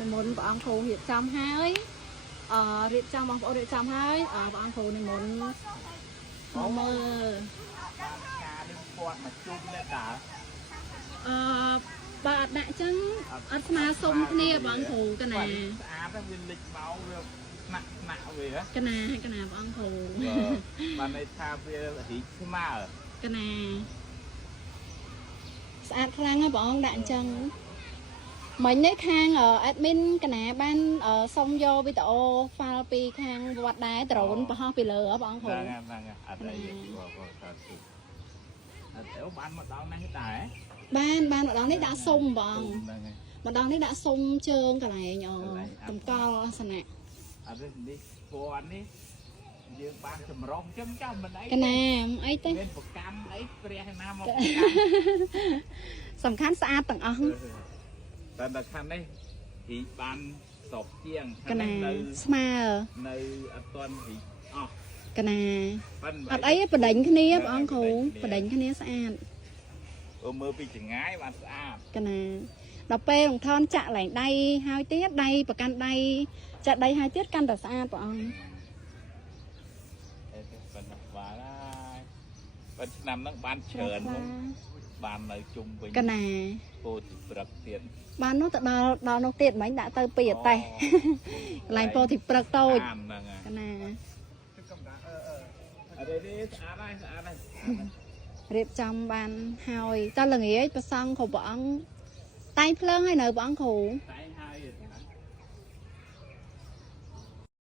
នៅមុនព្រះអង្គគ្រូរៀបចំហើយរៀបចំបងប្អូនរៀបចំហើយព្រះអង្គគ្រូនិមន្តមកមើលការនេះគាត់មកជុំនេះតើបើអត់ដាក់ចឹងអត់ស្មើសុំគ្នាបងគ្រូកណាស្អាតទៅវាលិចមកវាថ្នាក់វាកណាព្រះអង្គគ្រូបានន័យថាវារីកស្មើកណាស្អាតខ្លាំងហើយបងអង្គដាក់អញ្ចឹងមិញនេះខាង admin កណាបានសុំយកវីដេអូ file ពីខាងវត្តដែរដ្រូនបង្ហោះពីលើបងគ្រូហ្នឹងអត់អីគាត់ថាអត់អូបានមកដល់នេះដែរបានមកដល់នេះដាក់សុំបងមកដល់នេះដាក់សុំជើងកន្លែងតម្កល់អាសនៈអត់នេះពណ៌នេះយើងបានចម្រុះចឹងចាំមិនអីកណាអីទេមានប្រកម្មអីព្រះណាមកសំខាន់ស្អាតទាំងអស់តែដល់ខាងនេះរីកបានសពជាងកណាស្មើនៅអត់ទាន់រីកអស់កណាអត់អីបដិញគ្នាបងអង្គគ្រូបដិញគ្នាស្អាតមើលពីចងាយបានស្អាតកណាដល់ពេលរងថនចាក់ឡើងដៃហើយទៀតដៃប្រកាន់ដៃចាក់ដៃហើយទៀតកាន់តែស្អាតបងអង្គបានឆ្នាំហ្នឹងបានច្រើនមកបាននៅជុំវិញកណាពោធិព្រឹកទៀតបាននោះទៅដល់នោះទៀតមិញដាក់ទៅពីអតេះកន្លែងពោធិព្រឹកតូចហ្នឹងកណាអរេស្អាតហើយរៀបចំបានហើយតើល្ងាចប្រសង់គ្រប់ព្រះអង្គតែងភ្លើងហើយនៅព្រះអង្គគ្រូតែង